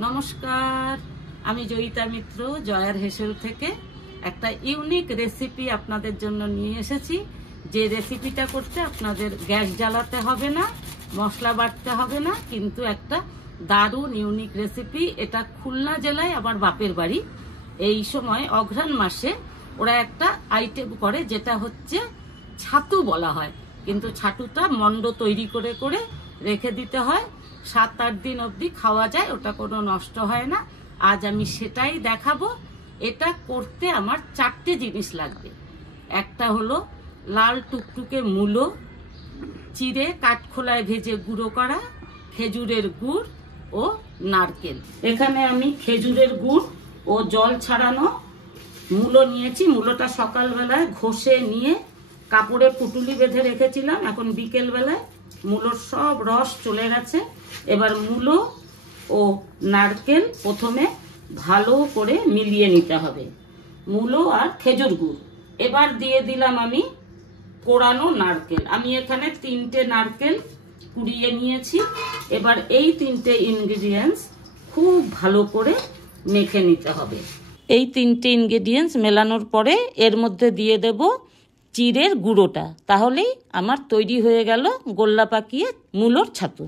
নমস্কার, আমি জয়িতা মিত্র জয়ার হেসেল থেকে একটা ইউনিক রেসিপি আপনাদের জন্য নিয়ে এসেছি। যে রেসিপিটা করতে আপনাদের গ্যাস জ্বালাতে হবে না, মশলা বাটতে হবে না, কিন্তু একটা দারুণ ইউনিক রেসিপি। এটা খুলনা জেলায় আমার বাপের বাড়ি। এই সময় অঘ্রাণ মাসে ওরা একটা আইটেম করে যেটা হচ্ছে ছাতু বলা হয়, কিন্তু ছাতুটা মন্ড তৈরি করে করে রেখে দিতে হয়, 7-8 দিন অবধি খাওয়া যায়, ওটা কোনো নষ্ট হয় না। আজ আমি সেটাই দেখাবো। এটা করতে আমার 4টে জিনিস লাগবে। একটা হলো লাল টুকটুকে মূলো, চিড়ে কাঠখোলায় ভেজে গুঁড়ো করা খেজুরের গুড় ও নারকেল। এখানে আমি খেজুরের গুড় ও জল ছাড়ানো মূলো নিয়েছি। মূলোটা সকালবেলায় ঘষে নিয়ে কাপড়ে পুটুলি বেঁধে রেখেছিলাম। এখন বিকেলবেলায় মূলোর সব রস চলে গেছে। এবার মূলো ও নারকেল প্রথমে ভালো করে মিলিয়ে নিতে হবে, মূলো আর খেজুর গুড়। এবার দিয়ে দিলাম আমি কোড়ানো নারকেল। আমি এখানে 3টে নারকেল কুড়িয়ে নিয়েছি। এবার এই 3টে ইনগ্রিডিয়েন্টস খুব ভালো করে মেখে নিতে হবে। এই 3টে ইনগ্রিডিয়েন্টস মেলানোর পরে এর মধ্যে দিয়ে দেব চিড়ের গুঁড়োটা। তাহলেই আমার তৈরি হয়ে গেল গোল্লা পাকিয়ে মূলোর ছাতু।